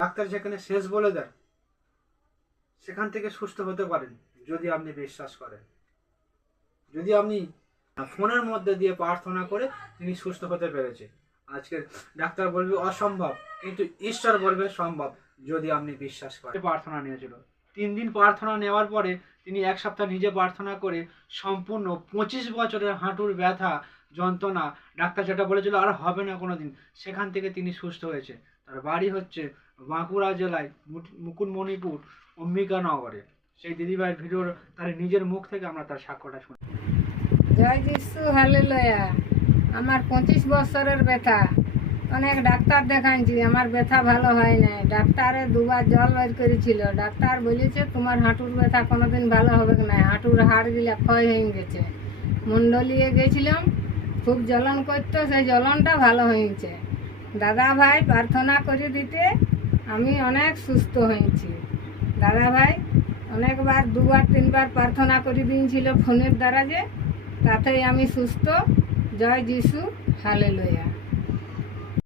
Doctor যেখানে শেষ বলে দেন সেখান থেকে সুস্থ হতে পারেন যদি আপনি বিশ্বাস করেন। যদি আপনি ফোনের মধ্যে দিয়ে প্রার্থনা করে তিনি সুস্থ হতে পেরেছে। আজকে ডাক্তার বলবে অসম্ভব, কিন্তু ঈশ্বর বলবে সম্ভব যদি আপনি বিশ্বাস করেন। প্রার্থনা নিয়েছিল 3 দিন প্রার্থনা নেওয়ার পরে তিনি 1 সপ্তাহ নিজে প্রার্থনা করে সম্পূর্ণ 25 বছরের হাঁটুর ব্যথা যন্ত্রণা ডাক্তার যেটা বলেছিল আর হবে না কোনোদিন, সেখান থেকে তিনি সুস্থ হয়েছে। তার বাড়ি হচ্ছে বাঁকুড়া জেলায় মুকুটমণিপুর অম্বিকানগরে। সেই দিদিভাইয়ের ভিডিওর তার নিজের মুখ থেকে আমরা তার সাক্ষ্যটা শুনি। জয় যিশু, হালেলুয়া। আমার 25 বছরের ব্যথা, অনেক ডাক্তার দেখাইছি, আমার ব্যথা ভালো হয় নাই। ডাক্তারে 2বার জল বের করেছিল। ডাক্তার বলেছে তোমার হাঁটুর ব্যথা কোনোদিন ভালো হবে না, হাঁটুর হাড়গুলা ক্ষয় হয়ে গেছে। মন্ডলিয়ে গেছিলাম, খুব জ্বলন করতো, সেই জ্বলনটা ভালো হয়েছে। দাদা ভাই প্রার্থনা করে দিতে আমি অনেক সুস্থ হয়েছি। দাদা ভাই অনেকবার 2বার 3বার প্রার্থনা করে দিয়েছিল ফোনের দ্বারা, যে তাতেই আমি সুস্থ। জয় যিশু, হালেলুয়া।